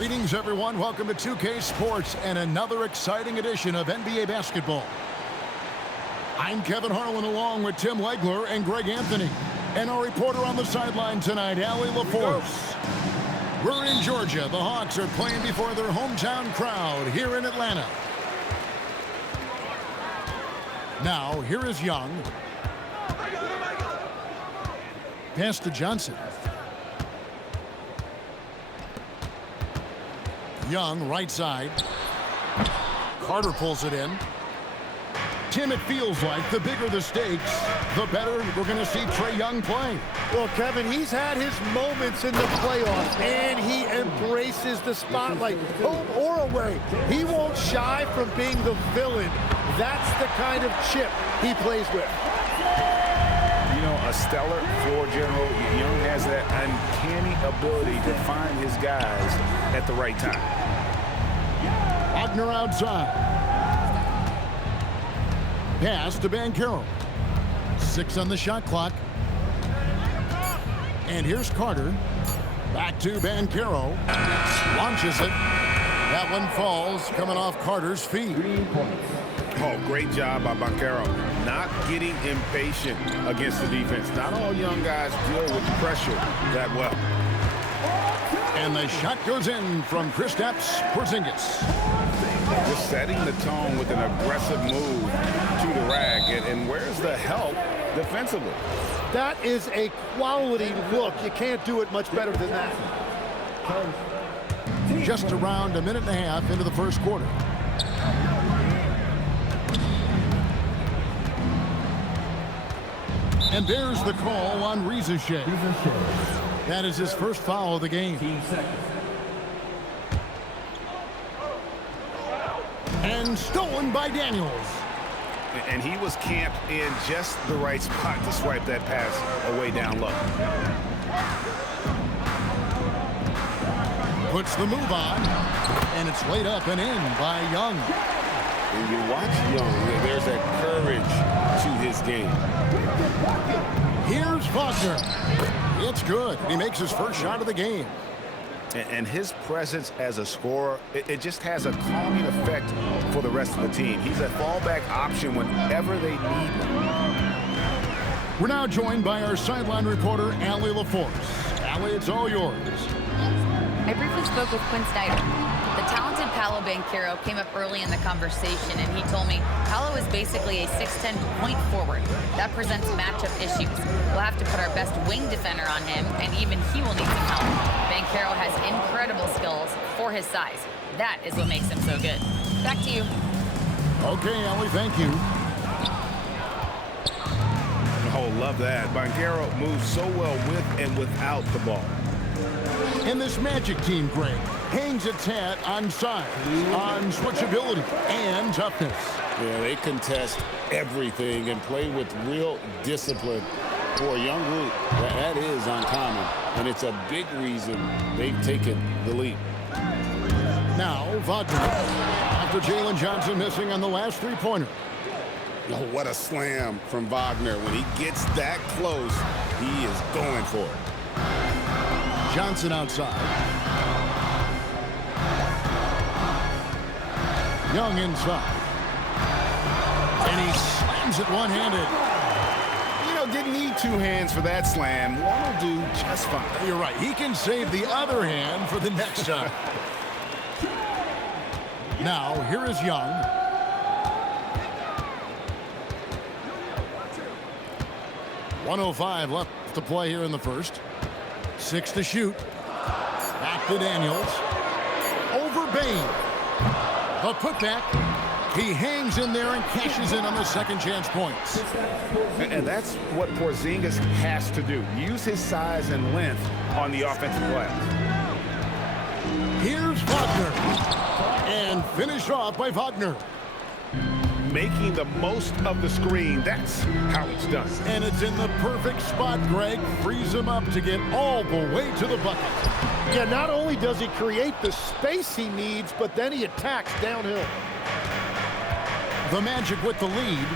Greetings, everyone. Welcome to 2K Sports and another exciting edition of NBA basketball. I'm Kevin Harlan along with Tim Legler and Greg Anthony. And our reporter on the sideline tonight, Allie LaForce. We're in Georgia. The Hawks are playing before their hometown crowd here in Atlanta. Now, here is Young. Pass to Johnson. Young, right side. Carter pulls it in. Tim, it feels like the bigger the stakes, the better we're going to see Trae Young play. Well, Kevin, he's had his moments in the playoffs, and he embraces the spotlight, home or away. He won't shy from being the villain. That's the kind of chip he plays with. You know, a stellar floor general. Young has that uncanny ability to find his guys at the right time. Wagner outside. Pass to Banchero. 6 on the shot clock. And here's Carter. Back to Banchero. Launches it. That one falls, coming off Carter's feet. Oh, great job by Banchero. Not getting impatient against the defense. Not all young guys deal with pressure that well. And the shot goes in from Kristaps Porzingis. Just setting the tone with an aggressive move to the rack. And where's the help defensively? That is a quality look. You can't do it much better than that. Just around a minute and a half into the first quarter. And there's the call on Rizachet. That is his first foul of the game. And stolen by Daniels. And he was camped in just the right spot to swipe that pass away down low. Puts the move on. And it's laid up and in by Young. When you watch Young, there's that courage to his game. Here's Wagner. It's good. He makes his first shot of the game. And his presence as a scorer, it just has a calming effect for the rest of the team. He's a fallback option whenever they need him. We're now joined by our sideline reporter, Allie LaForce. Allie, it's all yours. I briefly spoke with Quinn Snyder. The talented Paolo Banchero came up early in the conversation, and he told me Paolo is basically a 6'10" point forward. That presents matchup issues. We'll have to put our best wing defender on him, and even he will need some help. Banchero has incredible skills for his size. That is what makes him so good. Back to you. Okay, Allie, thank you. Oh, love that. Banchero moves so well with and without the ball. And this Magic team, Greg, hangs its hat on size, on switchability, and toughness. Yeah, they contest everything and play with real discipline. For a young group, that is uncommon, and it's a big reason they've taken the lead. Now, Wagner, after Jalen Johnson missing on the last three-pointer. Oh, what a slam from Wagner. When he gets that close, he is going for it. Johnson outside. Young inside. And he slams it one-handed. You know, didn't need two hands for that slam. One will do just fine. You're right. He can save the other hand for the next time. Now, here is Young. .105 left to play here in the first. 6 to shoot. Back to Daniels. Over Bain. The putback. He hangs in there and cashes in on the second chance points. And that's what Porzingis has to do. Use his size and length on the offensive glass. Here's Wagner. And finished off by Wagner. Making the most of the screen. That's how it's done. And it's in the perfect spot, Greg. Frees him up to get all the way to the bucket. Yeah, not only does he create the space he needs, but then he attacks downhill. The Magic with the lead.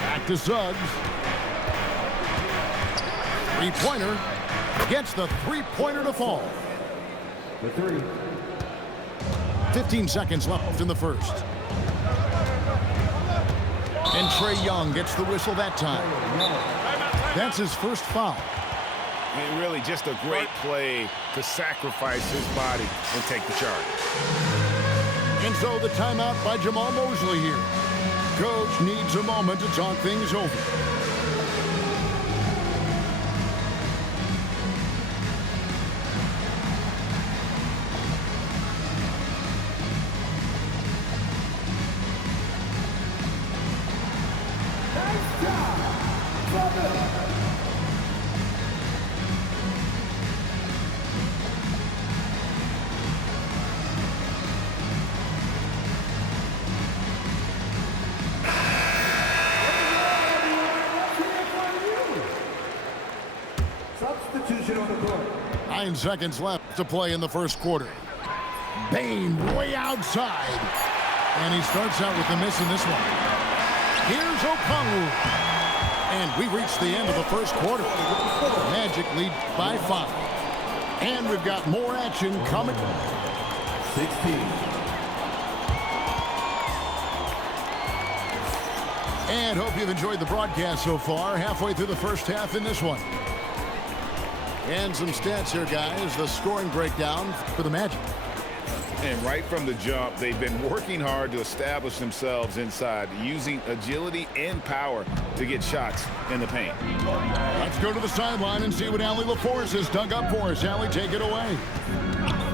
Back to Suggs. Three-pointer. Gets the three-pointer to fall. 15 seconds left in the first. And Trae Young gets the whistle that time. That's his first foul. And really just a great play to sacrifice his body and take the charge. And so the timeout by Jamal Mosley here. Coach needs a moment to talk things over. Substitution on the court. 9 seconds left to play in the first quarter. Bane way outside. And he starts out with a miss in this one. Here's Okongwu. And we reach the end of the first quarter. Magic lead by 5. And we've got more action coming. 16. And hope you've enjoyed the broadcast so far. Halfway through the first half in this one. And some stats here, guys. The scoring breakdown for the Magic. And right from the jump, they've been working hard to establish themselves inside, using agility and power to get shots in the paint. Let's go to the sideline and see what Allie LaForce has dug up for us. Allie, take it away.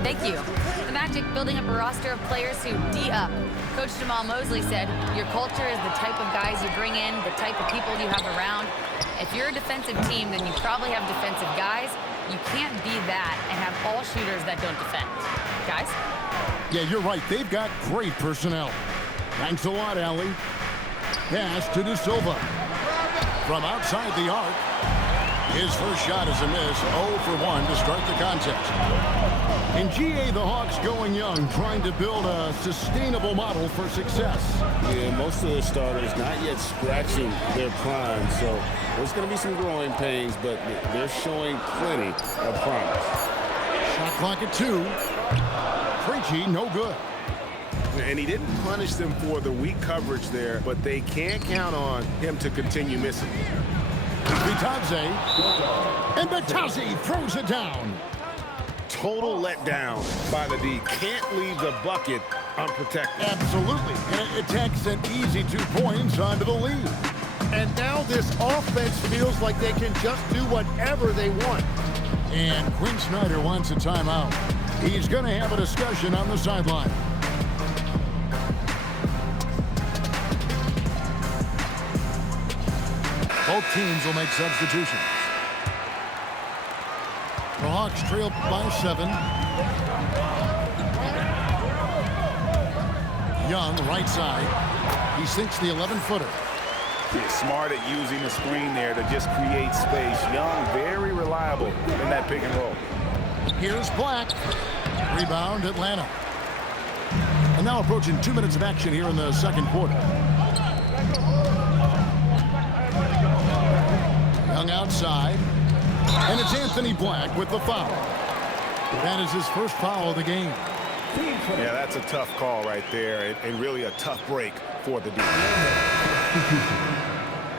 Thank you. The Magic building up a roster of players who D up. Coach Jamal Mosley said, your culture is the type of guys you bring in, the type of people you have around. If you're a defensive team, then you probably have defensive guys. You can't be that and have all shooters that don't defend. Guys? Yeah, you're right. They've got great personnel. Thanks a lot, Allie. Pass to De Silva. From outside the arc. His first shot is a miss. 0 for 1 to start the contest. In GA, the Hawks going young, trying to build a sustainable model for success. Yeah, most of the starters not yet scratching their prime, so there's going to be some growing pains, but they're showing plenty of promise. Shot clock at 2. Preachy, no good. And he didn't punish them for the weak coverage there, but they can't count on him to continue missing. Bitadze. And Bitadze throws it down. Total letdown by the D. Can't leave the bucket unprotected. Absolutely. And it takes an easy 2 points onto the lead. And now this offense feels like they can just do whatever they want. And Quinn Snyder wants a timeout. He's going to have a discussion on the sideline. Both teams will make substitutions. The Hawks trail by 7. Young, right side. He sinks the 11-footer. He's smart at using the screen there to just create space. Young, very reliable in that pick and roll. Here's Black. Rebound, Atlanta. And now approaching 2 minutes of action here in the second quarter. Young outside. And it's Anthony Black with the foul. That is his first foul of the game. Yeah, that's a tough call right there, and really a tough break for the defense.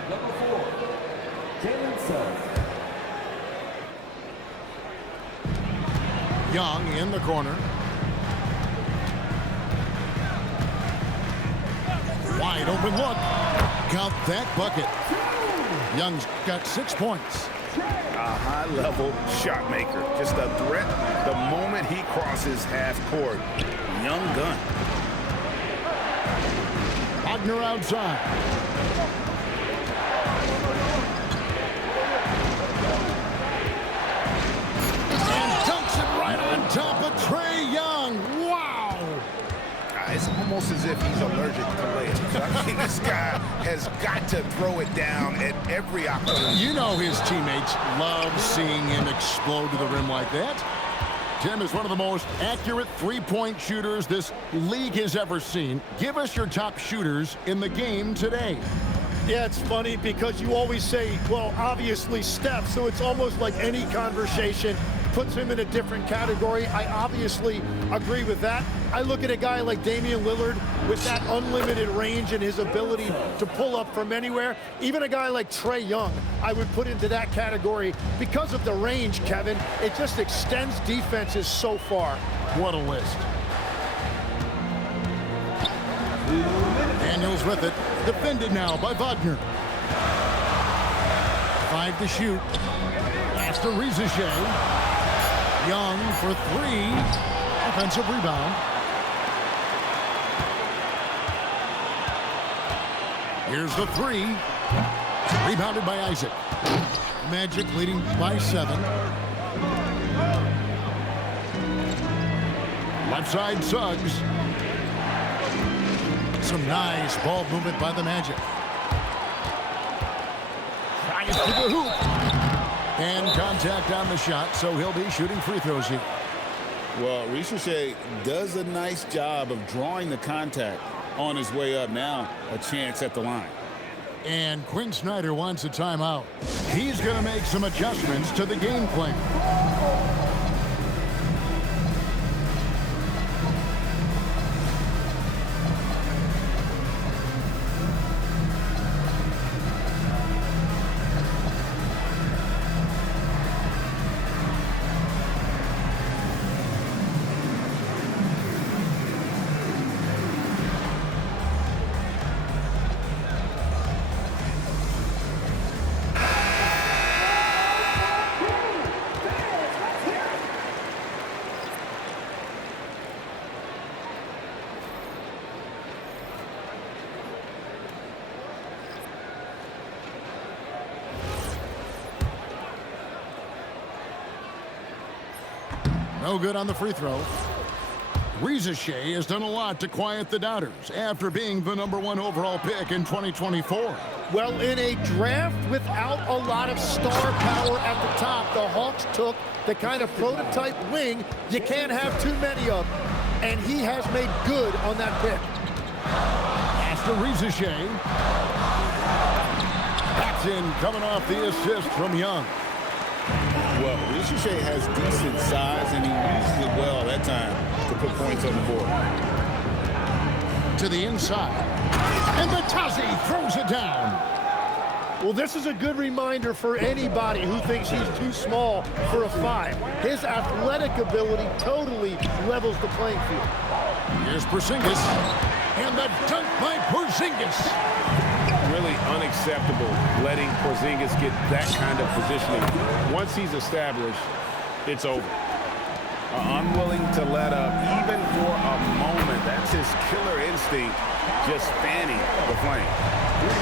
Number 4, Jalen Suggs. Young in the corner. Wide open look. Count that bucket. Young's got 6 points. A high-level shot maker. Just a threat the moment he crosses half court. Young gun. Wagner outside. And dunks it right on top of Trae Young. Wow! It's almost as if he's allergic to layups. I mean, this guy has got to throw it down at every opportunity. You know his teammates love seeing him explode to the rim like that. Tim is one of the most accurate three-point shooters this league has ever seen. Give us your top shooters in the game today. Yeah, it's funny because you always say, well, obviously Steph, so it's almost like any conversation puts him in a different category. I obviously agree with that. I look at a guy like Damian Lillard with that unlimited range and his ability to pull up from anywhere. Even a guy like Trae Young, I would put into that category because of the range, Kevin. It just extends defenses so far. What a list. Daniels with it. Defended now by Wagner. 5 to shoot. Pass to Rizachet. Young for 3. Offensive rebound. Here's the 3. Rebounded by Isaac. Magic leading by 7. Left side Suggs. Some nice ball movement by the Magic. Tries to the hoop. And contact on the shot, so he'll be shooting free throws here. Well, Rizachet does a nice job of drawing the contact on his way up. Now a chance at the line. And Quinn Snyder wants a timeout. He's going to make some adjustments to the game plan. No good on the free throw. Rizachet has done a lot to quiet the doubters after being the #1 overall pick in 2024. Well, in a draft without a lot of star power at the top, the Hawks took the kind of prototype wing you can't have too many of. And he has made good on that pick. Pass to Rizachet. That's in, coming off the assist from Young. Well, Rizachet has decent size, and he uses it well that time to put points on the board. To the inside. And Batazzi throws it down. Well, this is a good reminder for anybody who thinks he's too small for a 5. His athletic ability totally levels the playing field. Here's Porzingis. And the dunk by Porzingis. Really unacceptable letting Porzingis get that kind of positioning. Once he's established, it's over. Unwilling to let up even for a moment. That's his killer instinct, just fanning the flame.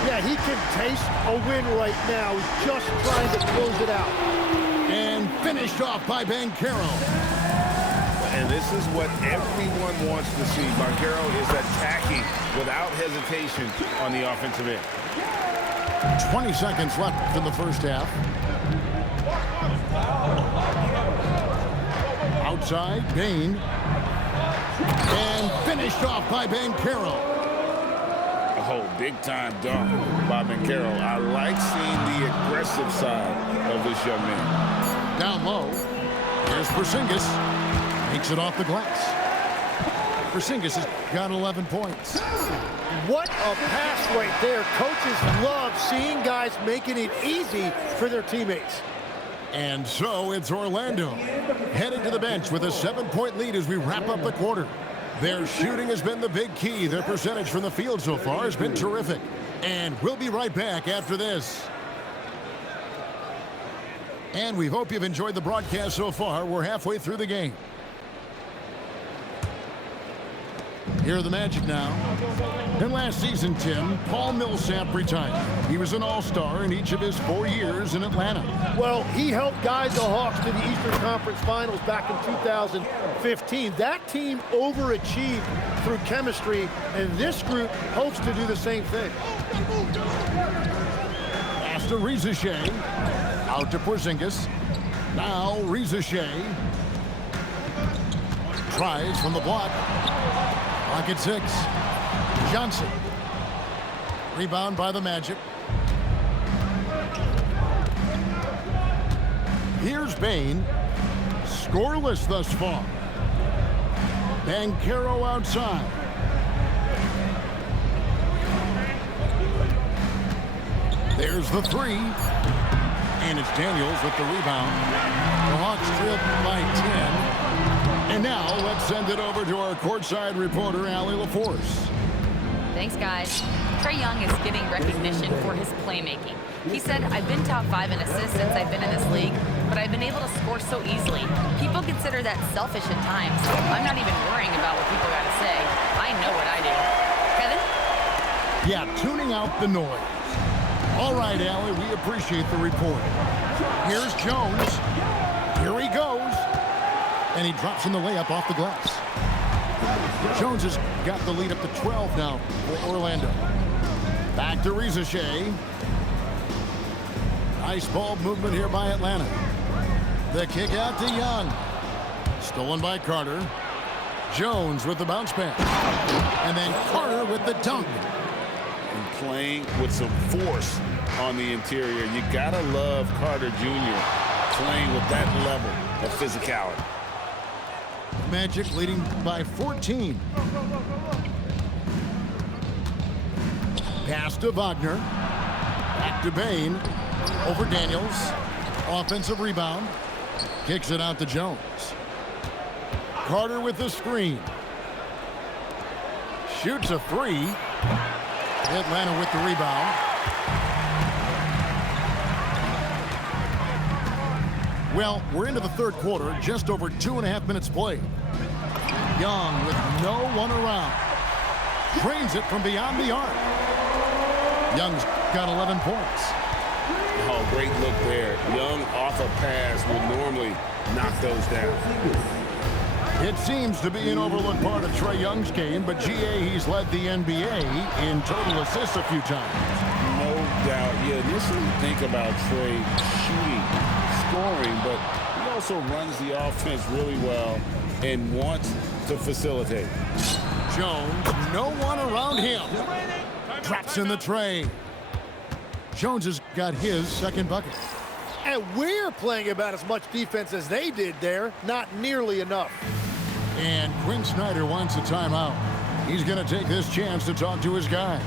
Yeah, he can taste a win right now. He's just trying to close it out. And finished off by Banchero. And this is what everyone wants to see. Banchero is attacking without hesitation on the offensive end. 20 seconds left in the first half. Outside, Bain. And finished off by Banchero. Oh, big-time dunk by Banchero. I like seeing the aggressive side of this young man. Down low. There's Porzingis. Takes it off the glass. Porzingis has got 11 points. What a pass right there. Coaches love seeing guys making it easy for their teammates. And so it's Orlando headed to the bench with a 7-point lead as we wrap up the quarter. Their shooting has been the big key. Their percentage from the field so far has been terrific. And we'll be right back after this. And we hope you've enjoyed the broadcast so far. We're halfway through the game. Here are the Magic now. And last season, Tim, Paul Millsap retired. He was an all-star in each of his 4 years in Atlanta. Well, he helped guide the Hawks to the Eastern Conference Finals back in 2015. That team overachieved through chemistry, and this group hopes to do the same thing. Pass to Rizachet. Out to Porzingis. Now Rizachet. Tries from the block. Pocket 6. Johnson. Rebound by the Magic. Here's Bain. Scoreless thus far. Banchero outside. There's the three. And it's Daniels with the rebound. The Hawks trail by 10. And now let's send it over to our courtside reporter, Allie LaForce. Thanks, guys. Trae Young is getting recognition for his playmaking. He said, "I've been top 5 in assists since I've been in this league, but I've been able to score so easily. People consider that selfish at times. I'm not even worrying about what people got to say. I know what I do." Kevin? Yeah, tuning out the noise. All right, Allie, we appreciate the report. Here's Jones. Here he goes. And he drops in the layup off the glass. Jones has got the lead up to 12 now for Orlando. Back to Rizachet. Nice ball movement here by Atlanta. The kick out to Young. Stolen by Carter. Jones with the bounce pass. And then Carter with the dunk. And playing with some force on the interior. You gotta love Carter Jr. playing with that level of physicality. Magic leading by 14. Pass to Wagner. Back to Bain. Over Daniels. Offensive rebound. Kicks it out to Jones. Carter with the screen. Shoots a three. Atlanta with the rebound. Well, we're into the third quarter, just over 2.5 minutes played. Young with no one around. Drains it from beyond the arc. Young's got 11 points. Oh, great look there. Young off a pass would normally knock those down. It seems to be an overlooked part of Trae Young's game, but GA, he's led the NBA in total assists a few times. No doubt. You initially think about Trae shooting, scoring, but he also runs the offense really well and wants to facilitate. Jones, no one around him. Drops in the tray. Jones has got his second bucket. And we're playing about as much defense as they did there. Not nearly enough. And Quinn Snyder wants a timeout. He's going to take this chance to talk to his guy.